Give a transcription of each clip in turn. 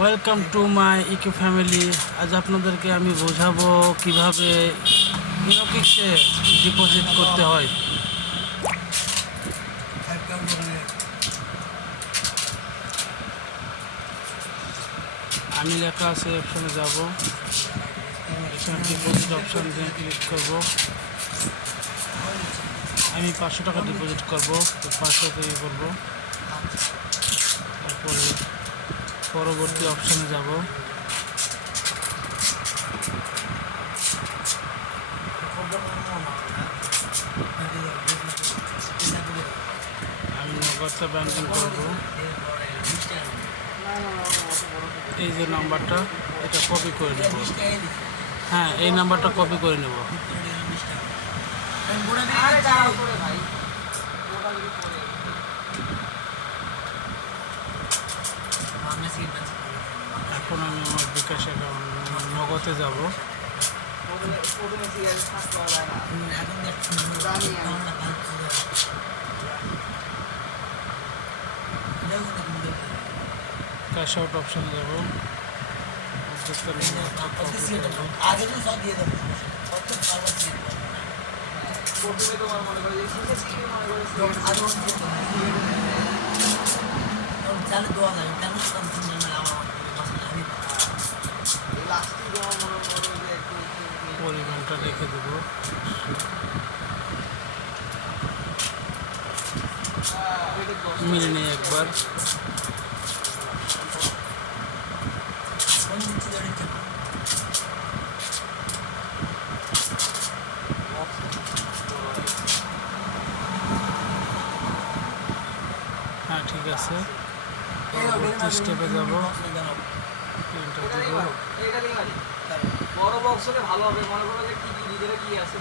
Welcome to my eco family. আজ আপনাদেরকে আমি বোঝাবো কিভাবে ইনোকিক্সে ডিপোজিট করতে হয়। আমি লেখা আছে অপশানে যাব, এখানে ডিপোজিট অপশান দিয়ে ক্লিক করব। আমি 500 টাকা ডিপোজিট করব, তো 500 তৈরি করব। তারপরে পরবর্তী অপশানে যাব, আমি নগদটা ব্যাংকিং করব। এই যে নাম্বারটা, এটা কপি করে নেব। হ্যাঁ, এই নাম্বারটা কপি করে নেব। এখন আমি আমার বিকাশ অ্যাকাউন্ট নগদে যাব। ক্যাশ আউট অপশানে যাব, পরিমাণটা রেখে দেব। মিলে নেই একবার। হ্যাঁ, ঠিক আছে। পরবর্তী স্টেপে যাব, বড় বক্স হলে ভালো হবে। মনে করো যে কি ভিতরে কি আছে।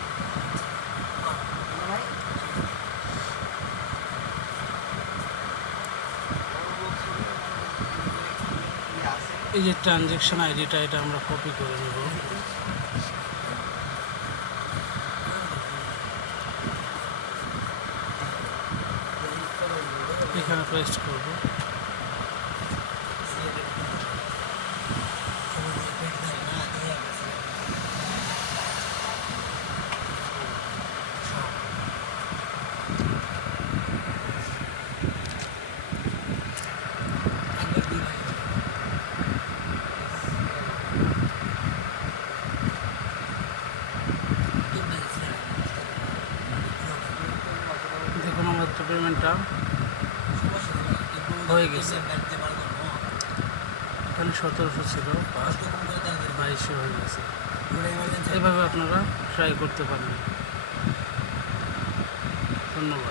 এই যে ট্রানজ্যাকশন আইডিটা, এটা আমরা কপি করে নেব। এখানে পেস্ট করব। দেখুন, আমার তো পেমেন্টটা হয়ে গেছে। এখানে 1700 ছিল, 2200 হয়ে গেছে। এভাবে আপনারা ট্রাই করতে পারেন। ধন্যবাদ।